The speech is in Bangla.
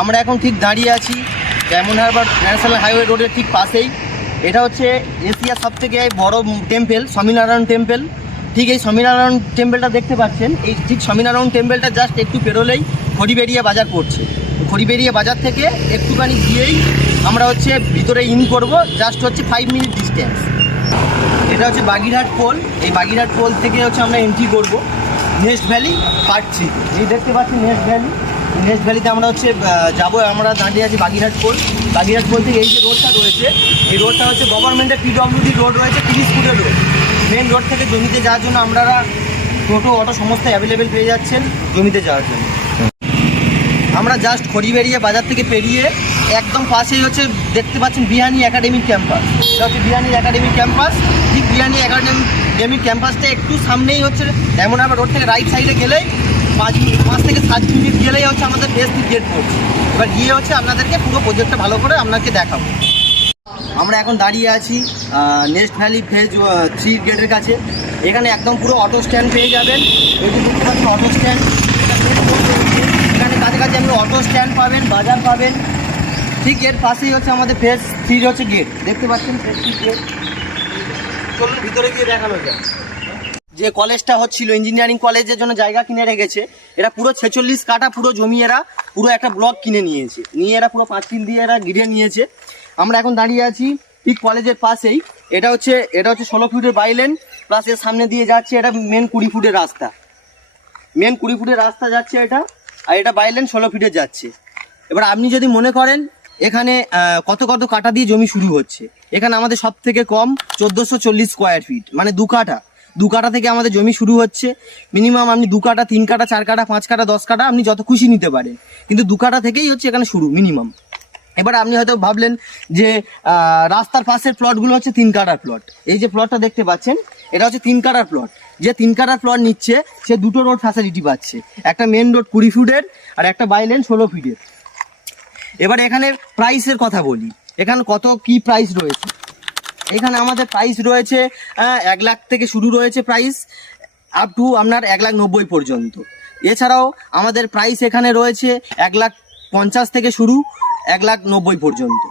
আমরা এখন ঠিক দাঁড়িয়ে আছি ডায়মন্ড হারবার ন্যাশনাল হাইওয়ে রোডের ঠিক পাশেই। এটা হচ্ছে এশিয়ার সবথেকে বড় টেম্পল, স্বামীনারায়ণ টেম্পল। ঠিক এই স্বামীনারায়ণ টেম্পলটা দেখতে পাচ্ছেন, এই ঠিক স্বামীনারায়ণ টেম্পলটা জাস্ট একটু পেরোলেই খড়িবেড়িয়া বাজার পড়ছে। খড়িবেড়িয়া বাজার থেকে একটুখানি গিয়েই আমরা হচ্ছে ভিতরে ইন করব, জাস্ট হচ্ছে 5 মিনিট ডিস্টেন্স। এটা হচ্ছে বাগিরহাট পোল। এই বাগিরহাট পোল থেকে হচ্ছে আমরা এন্ট্রি করব নেস্ট ভ্যালি পার্ট 3। এই দেখতে পাচ্ছি নেস্ট ভ্যালি। নেস্ট ভ্যালিতে আমরা হচ্ছে যাবো। আমরা দাঁড়িয়ে আছি বাগিরহাট পোল। বাগিরহাট পোল থেকে এই যে রোডটা রয়েছে, এই রোডটা হচ্ছে গভর্নমেন্টের পিডব্লিউডি রোড রয়েছে, 30 ফুটের রোড। মেন রোড থেকে জমিতে যাওয়ার জন্য আপনারা টোটো অটো সমস্ত অ্যাভেলেবেল পেয়ে যাচ্ছেন জমিতে যাওয়ার জন্য। আমরা জাস্ট খড়িবেড়িয়া বাজার থেকে পেরিয়ে একদম পাশেই হচ্ছে দেখতে পাচ্ছেন বিহানি একাডেমিক ক্যাম্পাস। এটা হচ্ছে বিহানি একাডেমিক ক্যাম্পাস। ঠিক বিহানি একাডেমিক ক্যাম্পাসটা একটু সামনেই হচ্ছে ডায়মন্ড হারবার রোড থেকে রাইট সাইডে গেলেই 5 থেকে 7 মিনিট গেলেই হচ্ছে আমাদের ফেজ 3 গেট পড়ছে। এবার গিয়ে হচ্ছে আপনাদেরকে পুরো প্রজেক্টটা ভালো করে আপনাকে দেখাবো। আমরা এখন দাঁড়িয়ে আছি নেস্ট ভ্যালি ফেজ 3 গেটের কাছে। এখানে একদম পুরো অটো স্ট্যান্ড পেয়ে যাবেন। এই যে দেখতে পাচ্ছেন অটো স্ট্যান্ড, এখানে কাছাকাছি আপনি অটো স্ট্যান্ড পাবেন, বাজার পাবেন। ঠিক এর পাশেই হচ্ছে আমাদের ফেজ 3 হচ্ছে গেট, দেখতে পাচ্ছেন ফেজ 3 গেট। চলুন ভিতরে গিয়ে দেখানো যায়। যে কলেজটা হচ্ছিল ইঞ্জিনিয়ারিং কলেজের জন্য জায়গা কিনে রেখেছে, এরা পুরো 46 কাঠা পুরো জমি এরা পুরো একটা ব্লক কিনে নিয়েছে, নিয়ে এরা পুরো পাঁচিল দিয়ে এরা ঘিরে নিয়েছে। আমরা এখন দাঁড়িয়ে আছি ঠিক কলেজের পাশেই। এটা হচ্ছে 16 ফুটের বাইলেন, প্লাস এর সামনে দিয়ে যাচ্ছে এটা মেন 20 ফুটের রাস্তা। মেন 20 ফুটের রাস্তা যাচ্ছে এটা, আর এটা বাইলেন 16 ফিটে যাচ্ছে। এবার আপনি যদি মনে করেন এখানে কত কাঠা দিয়ে জমি শুরু হচ্ছে, এখানে আমাদের সব থেকে কম 1440 স্কোয়ার ফিট, মানে 2 কাঠা থেকে আমাদের জমি শুরু হচ্ছে। মিনিমাম আপনি 2 কাঠা, 3 কাঠা, 4 কাঠা, 5 কাঠা, 10 কাঠা আপনি যত খুশি নিতে পারেন, কিন্তু 2 কাঠা থেকেই হচ্ছে এখানে শুরু মিনিমাম। এবার আপনি হয়তো ভাবলেন যে রাস্তার পাশের প্লটগুলো হচ্ছে 3 কাঠার প্লট। এই যে প্লটটা দেখতে পাচ্ছেন এটা হচ্ছে 3 কাঠার প্লট। যে 3 কাঠার প্লট নিচ্ছে সে 2টো রোড ফ্যাসিলিটি পাচ্ছে, একটা মেন রোড 20 ফুটের আর একটা বাইলেন 16 ফিটের। এবার এখানে প্রাইসের কথা বলি, এখানে কি প্রাইস রয়েছে। এখানে আমাদের প্রাইস রয়েছে 1 লাখ থেকে শুরু রয়েছে প্রাইস, আপ টু আপনার 1,90,000 পর্যন্ত। এছাড়াও আমাদের প্রাইস এখানে রয়েছে 1,50,000 থেকে শুরু 1,90,000 পর্যন্ত।